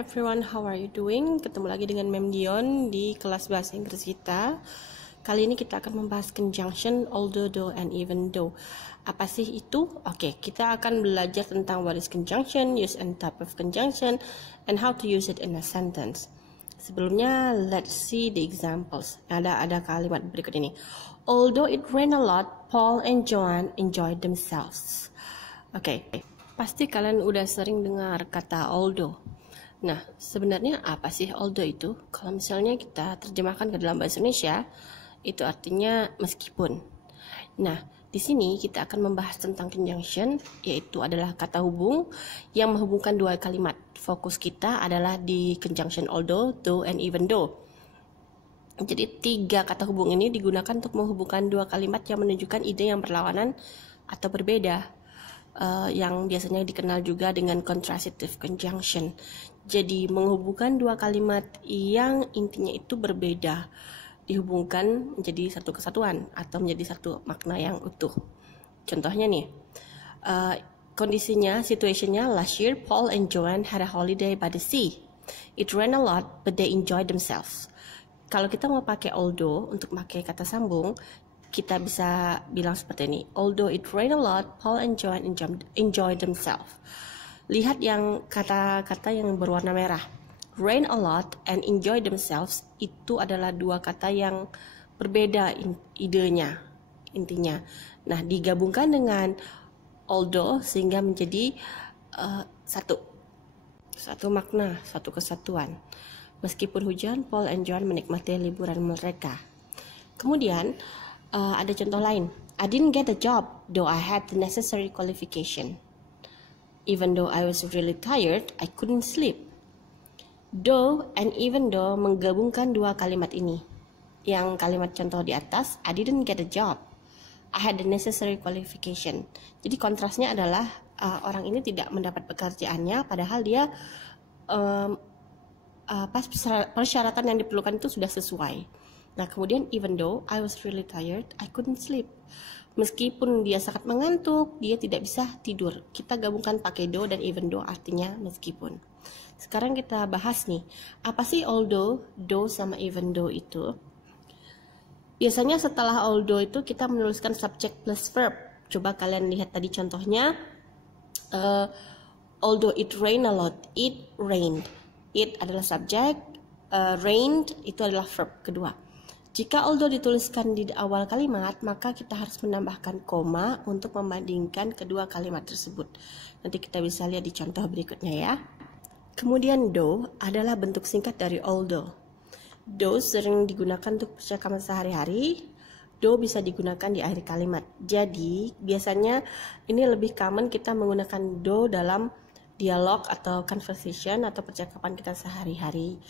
everyone, how are you doing? Ketemu lagi dengan Mem Dion di kelas bahasa Inggris kita. Kali ini kita akan membahas conjunction, although, though, and even though. Apa sih itu? Oke, kita akan belajar tentang what is conjunction, use and type of conjunction, and how to use it in a sentence. Sebelumnya, let's see the examples. Ada kalimat berikut ini. Although it rained a lot, Paul and Joanne enjoyed themselves. Oke, pasti kalian udah sering dengar kata although. Nah, sebenarnya apa sih although itu? Kalau misalnya kita terjemahkan ke dalam bahasa Indonesia, itu artinya meskipun. Nah, di sini kita akan membahas tentang conjunction, yaitu adalah kata hubung yang menghubungkan dua kalimat. Fokus kita adalah di conjunction although, though, and even though. Jadi, tiga kata hubung ini digunakan untuk menghubungkan dua kalimat yang menunjukkan ide yang berlawanan atau berbeda. Yang biasanya dikenal juga dengan contrastive conjunction. Jadi menghubungkan dua kalimat yang intinya itu berbeda dihubungkan menjadi satu kesatuan atau menjadi satu makna yang utuh. Contohnya nih, kondisinya, situationnya, last year Paul and Joanne had a holiday by the sea. It rained a lot, but they enjoyed themselves. Kalau kita mau pakai although untuk pakai kata sambung, kita bisa bilang seperti ini. Although it rained a lot, Paul and Joanne enjoyed themselves. Lihat yang kata-kata yang berwarna merah. Rain a lot and enjoy themselves itu adalah dua kata yang berbeda idenya, intinya. Nah, digabungkan dengan although sehingga menjadi satu makna, satu kesatuan. Meskipun hujan, Paul and Joanne menikmati liburan mereka. Kemudian ada contoh lain. I didn't get a job, though I had the necessary qualification. Even though I was really tired, I couldn't sleep. Though and even though menggabungkan dua kalimat ini. Yang kalimat contoh di atas, I didn't get a job. I had the necessary qualification. Jadi kontrasnya adalah orang ini tidak mendapat pekerjaannya, padahal dia persyaratan yang diperlukan itu sudah sesuai. Nah, kemudian even though I was really tired, I couldn't sleep. Meskipun dia sangat mengantuk, dia tidak bisa tidur. Kita gabungkan pakai though dan even though artinya meskipun. Sekarang kita bahas nih, apa sih although, though, sama even though itu? Biasanya setelah although itu kita menuliskan subject plus verb. Coba kalian lihat tadi contohnya. Although it rained a lot, it rained. It adalah subjek, rained itu adalah verb kedua. Jika although dituliskan di awal kalimat, maka kita harus menambahkan koma untuk membandingkan kedua kalimat tersebut. Nanti kita bisa lihat di contoh berikutnya ya. Kemudian though adalah bentuk singkat dari although. Though sering digunakan untuk percakapan sehari-hari. Though bisa digunakan di akhir kalimat. Jadi biasanya ini lebih common kita menggunakan though dalam dialog atau conversation atau percakapan kita sehari-hari.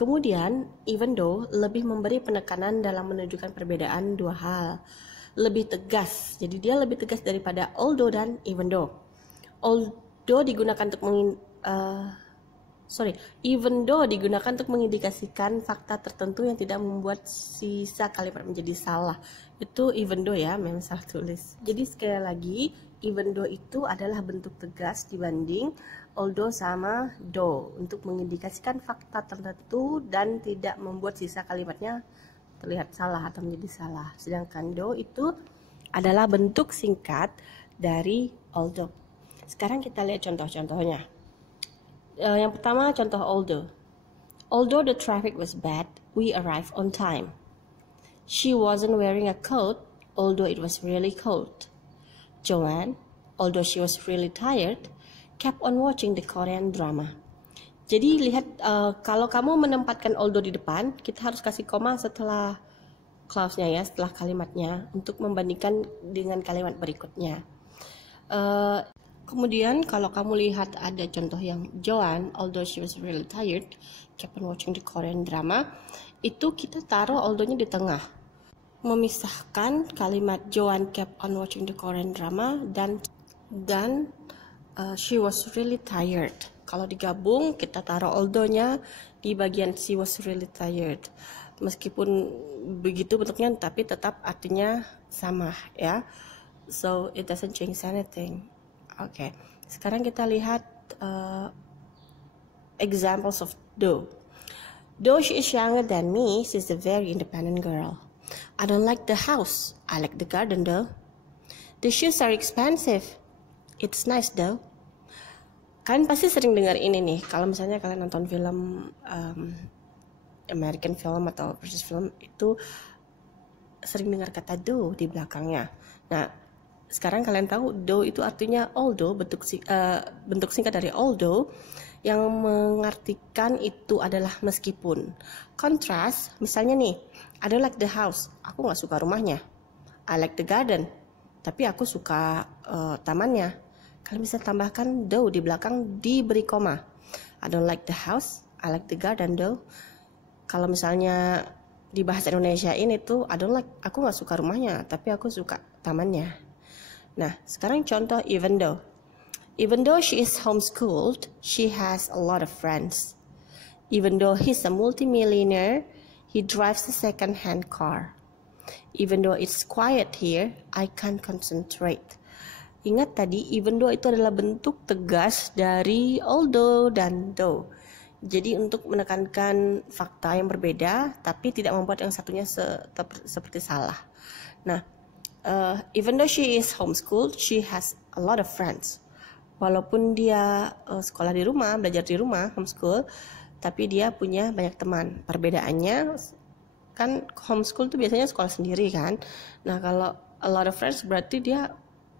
Kemudian even though lebih memberi penekanan dalam menunjukkan perbedaan dua hal, lebih tegas. Jadi dia lebih tegas daripada although dan even though. Although digunakan untuk even though digunakan untuk mengindikasikan fakta tertentu yang tidak membuat sisa kalimat menjadi salah. Itu even though ya, memang salah tulis. Jadi sekali lagi, even though itu adalah bentuk tegas dibanding although sama though untuk mengindikasikan fakta tertentu dan tidak membuat sisa kalimatnya terlihat salah atau menjadi salah. Sedangkan though itu adalah bentuk singkat dari although. Sekarang kita lihat contoh-contohnya. Yang pertama contoh although. Although the traffic was bad, we arrived on time. She wasn't wearing a coat, although it was really cold. Joanne, although she was really tired, kept on watching the Korean drama. Jadi lihat, kalau kamu menempatkan although di depan, kita harus kasih koma setelah clause-nya ya, setelah kalimatnya, untuk membandingkan dengan kalimat berikutnya. Kemudian kalau kamu lihat ada contoh yang Joanne, although she was really tired, kept on watching the Korean drama, itu kita taruh although-nya di tengah. Memisahkan kalimat Joanne kept on watching the Korean drama dan she was really tired. Kalau digabung kita taruh although-nya di bagian she was really tired. Meskipun begitu bentuknya tapi tetap artinya sama ya. So it doesn't change anything. Oke. Sekarang kita lihat examples of though. Though she is younger than me, she's a very independent girl. I don't like the house. I like the garden though. The shoes are expensive. It's nice though. Kalian pasti sering dengar ini nih, kalau misalnya kalian nonton film American film atau British film, itu sering dengar kata though di belakangnya. Nah, sekarang kalian tahu though itu artinya although, bentuk singkat dari although, yang mengartikan itu adalah meskipun. Kontras, misalnya nih, I don't like the house, aku nggak suka rumahnya. I like the garden, tapi aku suka tamannya. Kalian bisa tambahkan though di belakang diberi koma. I don't like the house, I like the garden though. Kalau misalnya di bahasa Indonesia ini tuh I don't like, aku nggak suka rumahnya, tapi aku suka tamannya. Nah, sekarang contoh even though. Even though she is homeschooled, she has a lot of friends. Even though he's a multimillionaire, he drives a second-hand car. Even though it's quiet here, I can't concentrate. Ingat tadi, even though itu adalah bentuk tegas dari although dan though. Jadi untuk menekankan fakta yang berbeda, tapi tidak membuat yang satunya seperti salah. Nah, even though she is homeschooled, she has a lot of friends. Walaupun dia sekolah di rumah, belajar di rumah, homeschool, tapi dia punya banyak teman. Perbedaannya, kan homeschool itu biasanya sekolah sendiri kan. Nah, kalau a lot of friends berarti dia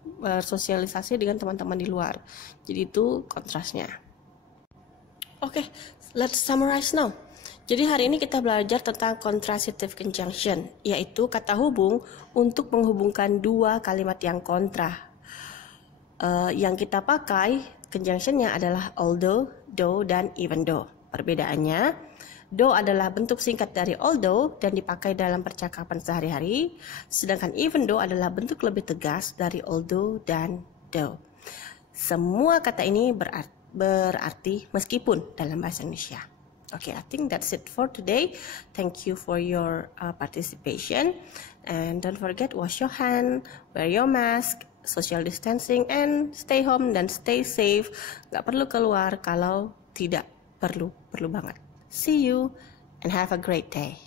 bersosialisasi dengan teman-teman di luar. Jadi itu kontrasnya. Oke, let's summarize now. Jadi hari ini kita belajar tentang contrastive conjunction, yaitu kata hubung untuk menghubungkan dua kalimat yang kontra. Yang kita pakai conjunctionnya adalah although, though, dan even though. Perbedaannya, though adalah bentuk singkat dari although dan dipakai dalam percakapan sehari-hari, sedangkan even though adalah bentuk lebih tegas dari although dan though. Semua kata ini berarti meskipun dalam bahasa Indonesia. Okay, I think that's it for today. Thank you for your participation, and don't forget wash your hand, wear your mask, social distancing, and stay home dan stay safe. Gak perlu keluar kalau tidak perlu banget. See you and have a great day.